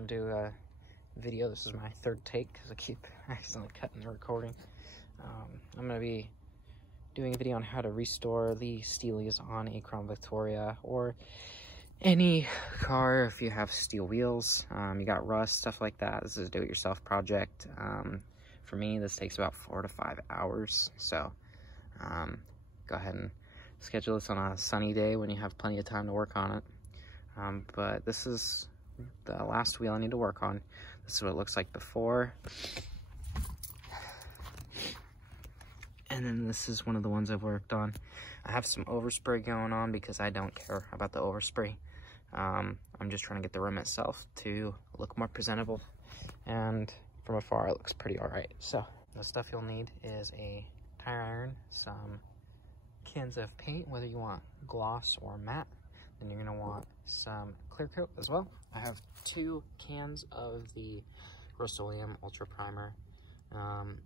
gonna do a video. This is my third take because I keep accidentally cutting the recording. I'm gonna be doing a video on how to restore the steelies on a Crown Victoria or any car if you have steel wheels. You got rust, stuff like that. This is a do-it-yourself project. For me, this takes about 4 to 5 hours. So go ahead and schedule this on a sunny day when you have plenty of time to work on it. But this is the last wheel I need to work on. This is what it looks like before. And then this is one of the ones I've worked on. I have some overspray going on because I don't care about the overspray. I'm just trying to get the rim itself to look more presentable. And from afar, it looks pretty all right. So the stuff you'll need is a tire iron, some cans of paint, whether you want gloss or matte. Then you're gonna want some clear coat as well. I have 2 cans of the Rust-Oleum Ultra Primer.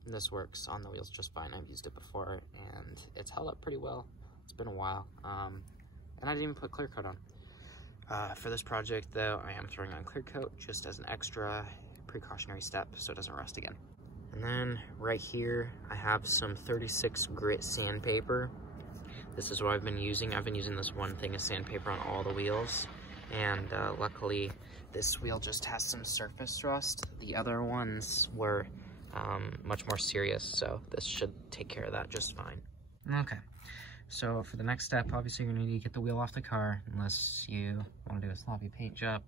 This works on the wheels just fine. I've used it before and it's held up pretty well. It's been a while. And I didn't even put clear coat on. For this project though, I am throwing on clear coat just as an extra precautionary step so it doesn't rust again. And then right here, I have some 36 grit sandpaper. This is what I've been using. I've been using this one thing of sandpaper on all the wheels. And luckily, this wheel just has some surface rust. The other ones were much more serious, so this should take care of that just fine. Okay, so for the next step, obviously you're gonna need to get the wheel off the car, unless you wanna do a sloppy paint job.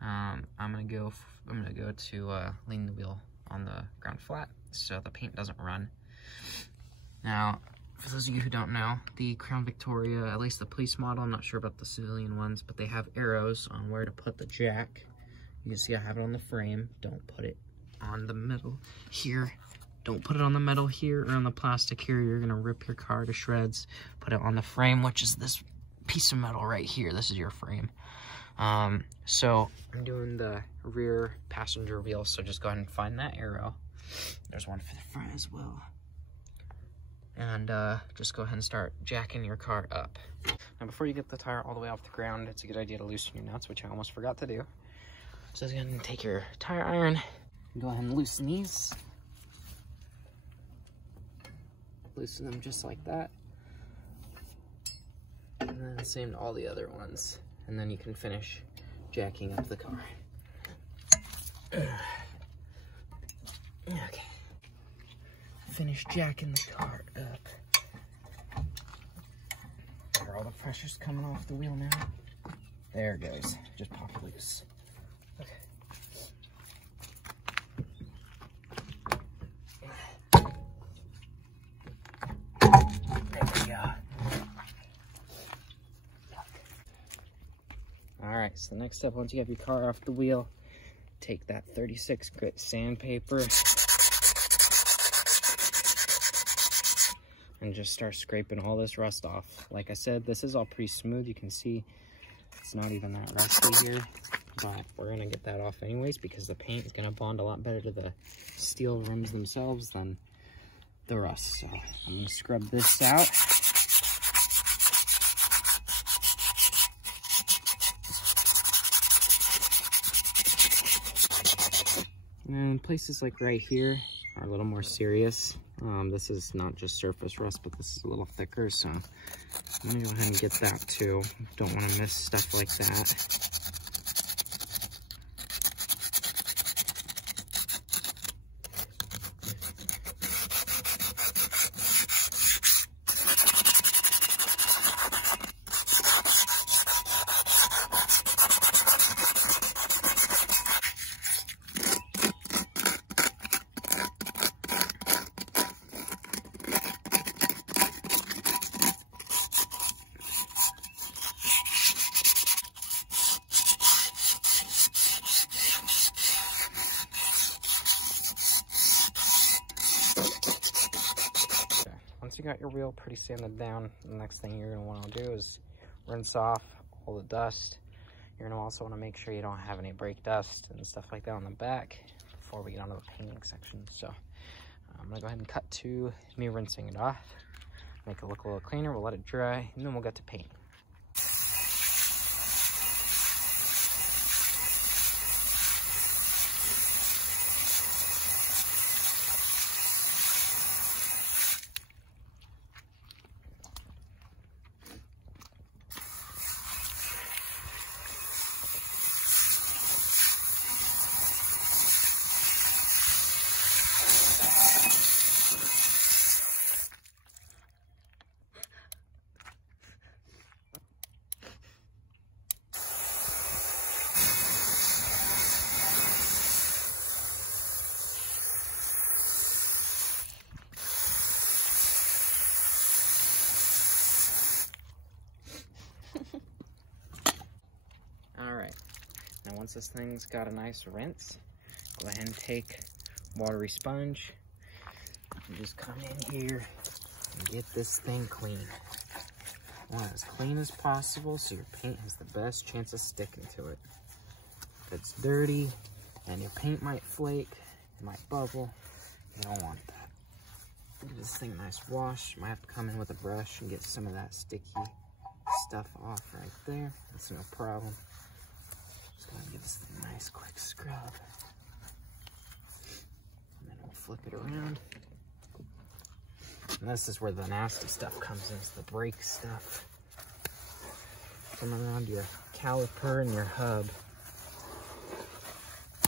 I'm gonna go to lean the wheel on the ground flat so the paint doesn't run. Now, for those of you who don't know, the Crown Victoria, at least the police model, I'm not sure about the civilian ones, but they have arrows on where to put the jack. You can see I have it on the frame. Don't put it on the metal here. Don't put it on the metal here or on the plastic here. You're gonna rip your car to shreds. Put it on the frame, which is this piece of metal right here. This is your frame. So I'm doing the rear passenger wheel, so just go ahead and find that arrow. There's one for the front as well. And just go ahead and start jacking your car up. Now before you get the tire all the way off the ground, it's a good idea to loosen your nuts, which I almost forgot to do. So you're gonna take your tire iron, go ahead and loosen these. Loosen them just like that. And then same to all the other ones. And then you can finish jacking up the car. Okay. Finish jacking the car up. Where all the pressure's coming off the wheel now. There it goes. Just pop it loose. Okay. There we go. Alright, so the next step, once you have your car off the wheel, take that 36 grit sandpaper and just start scraping all this rust off. Like I said, this is all pretty smooth. You can see it's not even that rusty here, but we're gonna get that off anyways because the paint is gonna bond a lot better to the steel rims themselves than the rust. So I'm gonna scrub this out. And places like right here are a little more serious. This is not just surface rust, but this is a little thicker, so I'm gonna go ahead and get that too. Don't want to miss stuff like that. Once you got your wheel pretty sanded down, the next thing you're gonna wanna do is rinse off all the dust. You're gonna also wanna make sure you don't have any brake dust and stuff like that on the back before we get onto the painting section. So I'm gonna go ahead and cut to me rinsing it off. Make it look a little cleaner, we'll let it dry, and then we'll get to paint. once this thing's got a nice rinse, go ahead and take watery sponge and just come in here and get this thing clean. Want it as clean as possible so your paint has the best chance of sticking to it. If it's dirty and your paint might flake, it might bubble, you don't want that. Get this thing a nice wash. You might have to come in with a brush and get some of that sticky stuff off right there. That's no problem. Just gonna give this thing a nice quick scrub. And then we'll flip it around. And this is where the nasty stuff comes in, it's the brake stuff. Come around your caliper and your hub.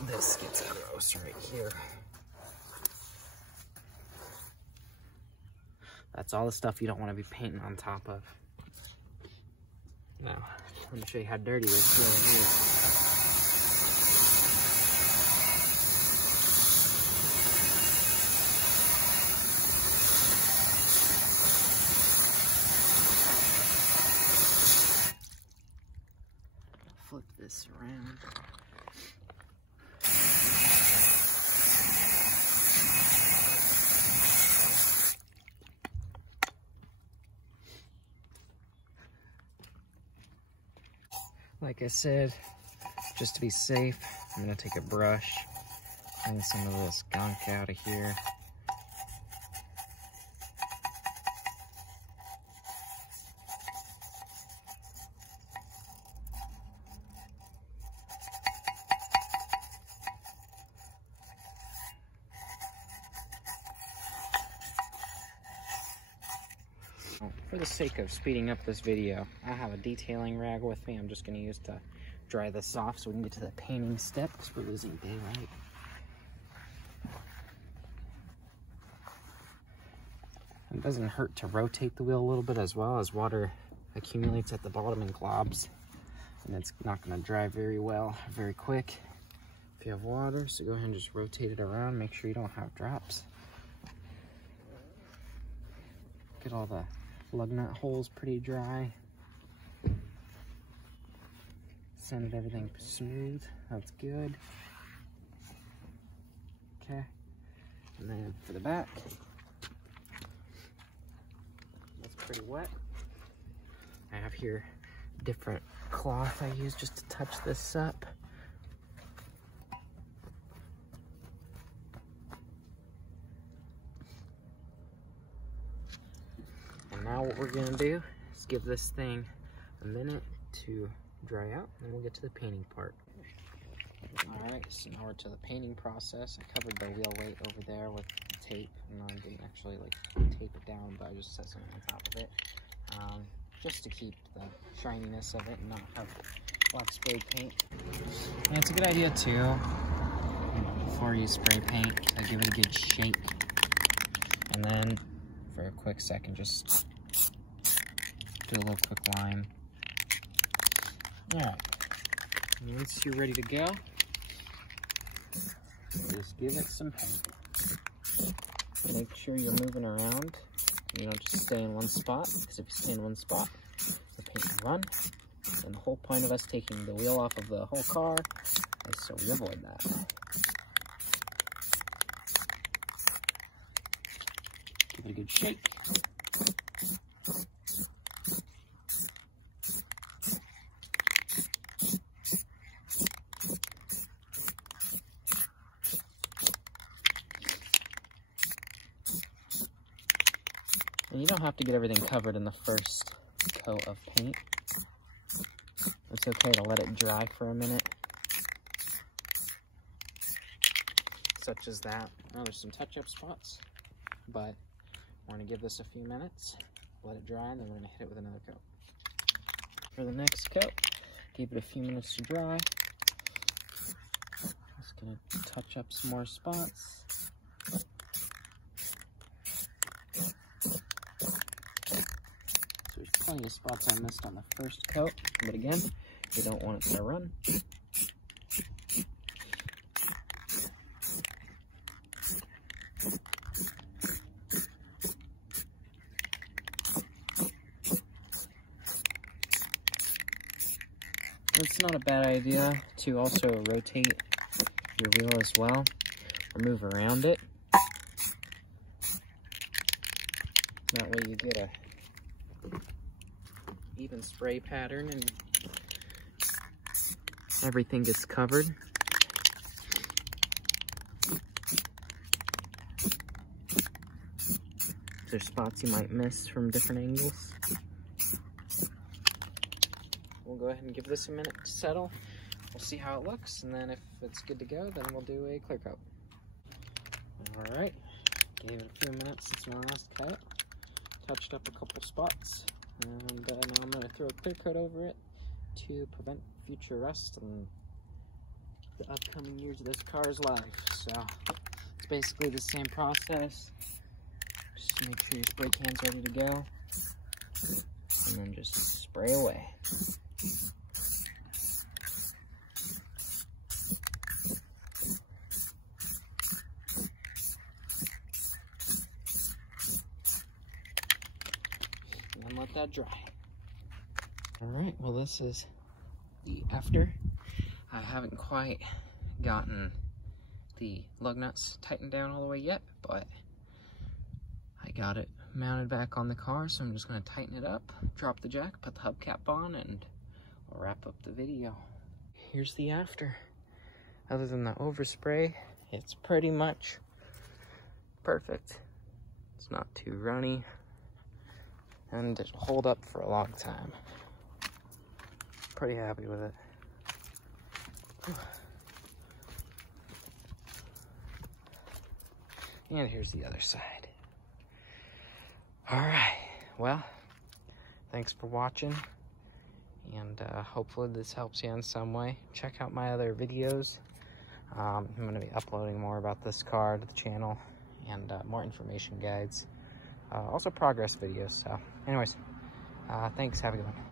This gets gross right here. That's all the stuff you don't want to be painting on top of. Now, let me show you how dirty this really is. Flip this around. Like I said, just to be safe, I'm gonna take a brush, clean some of this gunk out of here. For the sake of speeding up this video, I have a detailing rag with me. I'm just going to use to dry this off so we can get to the painting step because we're losing daylight. It doesn't hurt to rotate the wheel a little bit as well, as water accumulates at the bottom and globs, and it's not going to dry very well, very quick if you have water. So go ahead and just rotate it around, make sure you don't have drops. Get all the lug nut holes pretty dry. Sanded everything smooth. That's good. Okay. And then for the back, that's pretty wet. I have here different cloth I use just to touch this up. Now what we're gonna do is give this thing a minute to dry out, and we'll get to the painting part. All right, so now we're to the painting process. I covered the wheel weight over there with tape, and I didn't actually like tape it down, but I just set something on top of it, just to keep the shininess of it and not have black spray paint. And it's a good idea too, before you spray paint, to give it a good shake, and then for a quick second, just do a little quick line. All right, once you're ready to go, just give it some paint. Make sure you're moving around. You don't just stay in one spot, because if you stay in one spot, the paint can run. And the whole point of us taking the wheel off of the whole car is so we avoid that. Give it a good shake. And you don't have to get everything covered in the first coat of paint. It's okay to let it dry for a minute. Such as that. Oh, there's some touch-up spots, but we're gonna give this a few minutes, let it dry, and then we're gonna hit it with another coat. For the next coat, give it a few minutes to dry. Just gonna touch up some more spots. So there's plenty of spots I missed on the first coat, but again, you don't want it to run. It's not a bad idea to also rotate your wheel as well, or move around it. That way you get a even spray pattern and everything gets covered. There's spots you might miss from different angles. We'll go ahead and give this a minute to settle. We'll see how it looks, and then if it's good to go, then we'll do a clear coat. All right, gave it a few minutes since my last cut. Touched up a couple spots, and now I'm going to throw a clear coat over it to prevent future rust and the upcoming years of this car's life. So it's basically the same process. Just make sure your spray can's ready to go, and then just spray away. And let that dry. All right, well, this is the after. I haven't quite gotten the lug nuts tightened down all the way yet, but I got it mounted back on the car, so I'm just going to tighten it up, drop the jack, put the hubcap on, and I'll wrap up the video. Here's the after. Other than the overspray, it's pretty much perfect. It's not too runny, and it'll hold up for a long time. Pretty happy with it. And here's the other side. All right, well, thanks for watching, and hopefully this helps you in some way. Check out my other videos. I'm going to be uploading more about this car to the channel, and more information guides, also progress videos. So anyways, thanks, have a good one.